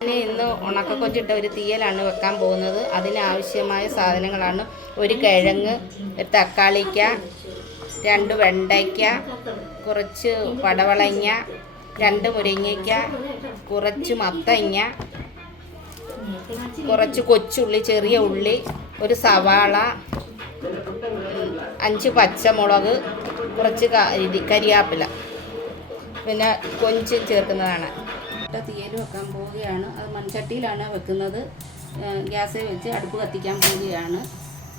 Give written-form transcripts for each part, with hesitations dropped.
ഇന്ന് ഉണക്കക്കൊഞ്ചിട്ട ഒരു തീയലാണ് വെക്കാൻ പോകുന്നത്. അതിനാവശ്യമായ സാധനങ്ങളാണ്: ഒരു കിഴങ്ങ്, ഒരു തക്കാളിക്ക, 2 വെണ്ടയ്ക്ക, കുറച്ച് പടവളങ്ങ, 2 മുരിങ്ങയ്ക്ക, കുറച്ച് മത്തങ്ങ, കുറച്ച് കൊച്ചുള്ളി, ചെറിയ ഉള്ളി, ഒരു സവാള, 5 പച്ചമുളക്, കുറച്ച് കരിയാപ്പില, പിന്നെ കൊഞ്ച് ചേർക്കുന്നതാണ്. തീയൽ വെക്കാൻ പോവുകയാണ്. അത് മൺചട്ടിയിലാണ് വെക്കുന്നത്. ഗ്യാസിൽ വെച്ച് അടുപ്പ് കത്തിക്കാൻ പോവുകയാണ്.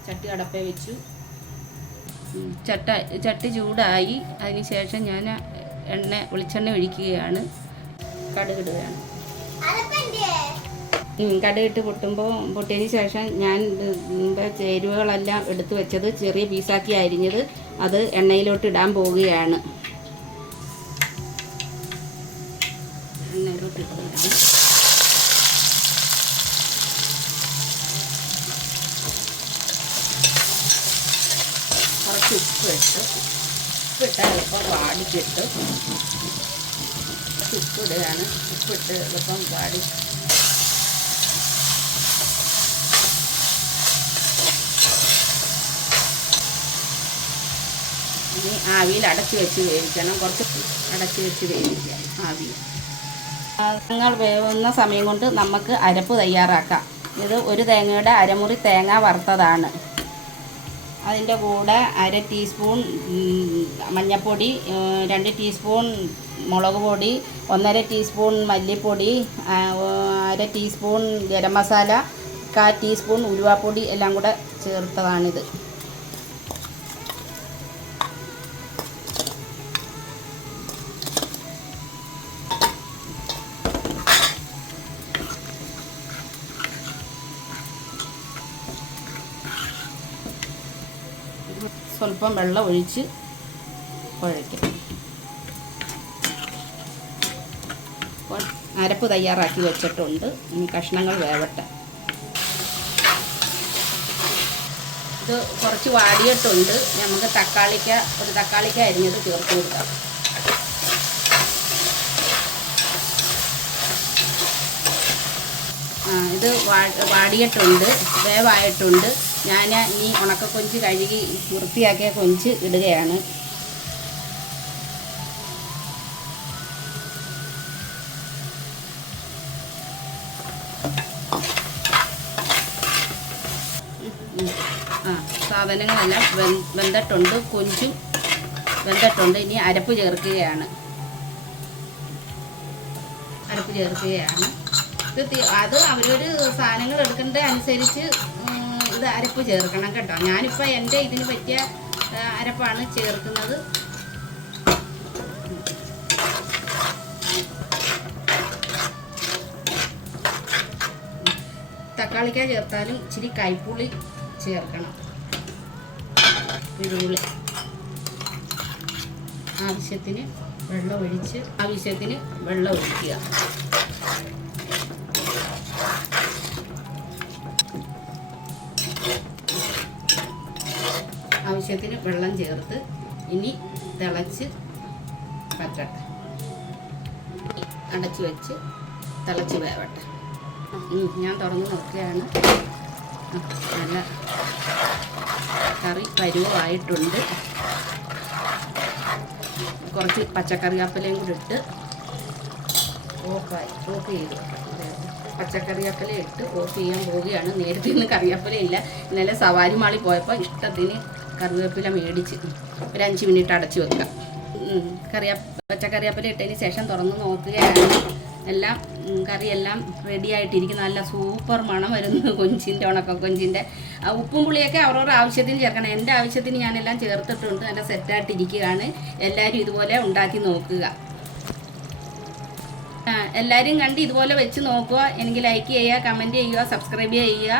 ചട്ടി അടപ്പേ വെച്ചു. ചട്ടി ചൂടായി. അതിന് ശേഷം ഞാൻ വെളിച്ചെണ്ണ ഒഴിക്കുകയാണ്. കടുകിടുകയാണ്. കടുകിട്ട് പൊട്ടിയതിന് ശേഷം ഞാൻ ചേരുവകളെല്ലാം എടുത്തു വെച്ചത് ചെറിയ പീസാക്കി അരിഞ്ഞത് അത് എണ്ണയിലോട്ട് ഇടാൻ പോവുകയാണ്. എണ്ണയിലോട്ട് ഇടുകയാണ്. കുറച്ച് ഉപ്പിട്ട് എളുപ്പം വാടിക്കിട്ട് ഉപ്പിടുകയാണ്. ഉപ്പിട്ട് എളുപ്പം വാടി ഇനി ആവിയിൽ അടച്ച് വെച്ച് വേവിക്കണം. കുറച്ച് അടച്ച് വെച്ച് വേവിക്കാം ആവിയിൽ. നിങ്ങൾ വേവുന്ന സമയം കൊണ്ട് നമുക്ക് അരപ്പ് തയ്യാറാക്കാം. ഇത് ഒരു തേങ്ങയുടെ അരമുറി തേങ്ങ വറുത്തതാണ്. അതിൻ്റെ കൂടെ 1/2 ടീസ്പൂൺ മഞ്ഞൾപ്പൊടി, 2 ടീസ്പൂൺ മുളക് പൊടി, 1/2 ടീസ്പൂൺ മല്ലിപ്പൊടി, 1/2 ടീസ്പൂൺ ഗരം മസാല, 1/4 ടീസ്പൂൺ ഉലുവാപ്പൊടി എല്ലാം കൂടെ ചേർത്തതാണിത്. സ്വല്പം വെള്ളം ഒഴിച്ച് കുഴയ്ക്കും. അരപ്പ് തയ്യാറാക്കി വെച്ചിട്ടുണ്ട്. ഇനി കഷ്ണങ്ങൾ വേവട്ടെ. ഇത് കുറച്ച് വാടിയിട്ടുണ്ട്. നമുക്ക് ഒരു തക്കാളിക്ക അരിഞ്ഞത് ചേർത്ത് കൊടുക്കാം. ഇത് വാടിയിട്ടുണ്ട്, വേവായിട്ടുണ്ട്. ഞാൻ ഈ ഉണക്കക്കൊഞ്ച് കഴുകി വൃത്തിയാക്കിയ കൊഞ്ച് ഇടുകയാണ്. സാധനങ്ങളെല്ലാം വെന്തിട്ടുണ്ട്. കൊഞ്ചും വെന്തിട്ടുണ്ട്. ഇനി അരപ്പ് ചേർക്കുകയാണ്. അത് അവരൊരു സാധനങ്ങൾ എടുക്കേണ്ട അനുസരിച്ച് ഇത് അരപ്പ് ചേർക്കണം കേട്ടോ. ഞാനിപ്പോൾ എൻ്റെ ഇതിന് പറ്റിയ അരപ്പാണ് ചേർക്കുന്നത്. തക്കാളിക്ക ചേർത്താലും ഇച്ചിരി കൈപ്പുളി ചേർക്കണം. പിഴുപുളി ആവശ്യത്തിന് വെള്ളം ഒഴിക്കുക. ആവശ്യത്തിന് വെള്ളം ചേർത്ത് ഇനി തിളച്ച് പറ്റട്ടെ. അടച്ച് വെച്ച് തിളച്ച് വേവട്ടെ. ഞാൻ തുറന്ന് നോക്കുകയാണ്. നല്ല കറി പരുവമായിട്ടുണ്ട്. കുറച്ച് പച്ചക്കറിവേപ്പിലയും കൂടി ഇട്ട് ഓഫ് ചെയ്തു. പച്ചക്കറിവേപ്പില ഇട്ട് ഓഫ് ചെയ്യാൻ പോവുകയാണ്. നേരത്തെ ഇന്ന് കറിവേപ്പിലയില്ല. ഇന്നലെ സവാരി മാളിൽ പോയപ്പോൾ ഇഷ്ടത്തിന് കറിവേപ്പില മേടിച്ച് ഒരു 5 മിനിറ്റ് അടച്ച് വെക്കാം. പച്ചക്കറിവേപ്പില ഇട്ടതിന് ശേഷം തുറന്ന് നോക്കുകയാണ്. കറിയെല്ലാം റെഡി ആയിട്ടിരിക്കും. നല്ല സൂപ്പർ മണം വരുന്നു ഉണക്കക്കൊഞ്ചിൻ്റെ. ഉപ്പും പുളിയൊക്കെ അവരവരുടെ ആവശ്യത്തിന് ചേർക്കണം. എൻ്റെ ആവശ്യത്തിന് ഞാനെല്ലാം ചേർത്തിട്ടുണ്ട്. നല്ല സെറ്റായിട്ടിരിക്കുകയാണ്. എല്ലാവരും ഇതുപോലെ ഉണ്ടാക്കി നോക്കുക. എല്ലാവരും കണ്ട് ഇതുപോലെ വെച്ച് നോക്കുക. എനിക്ക് ലൈക്ക് ചെയ്യുക, കമൻറ്റ് ചെയ്യുക, സബ്സ്ക്രൈബ് ചെയ്യുക.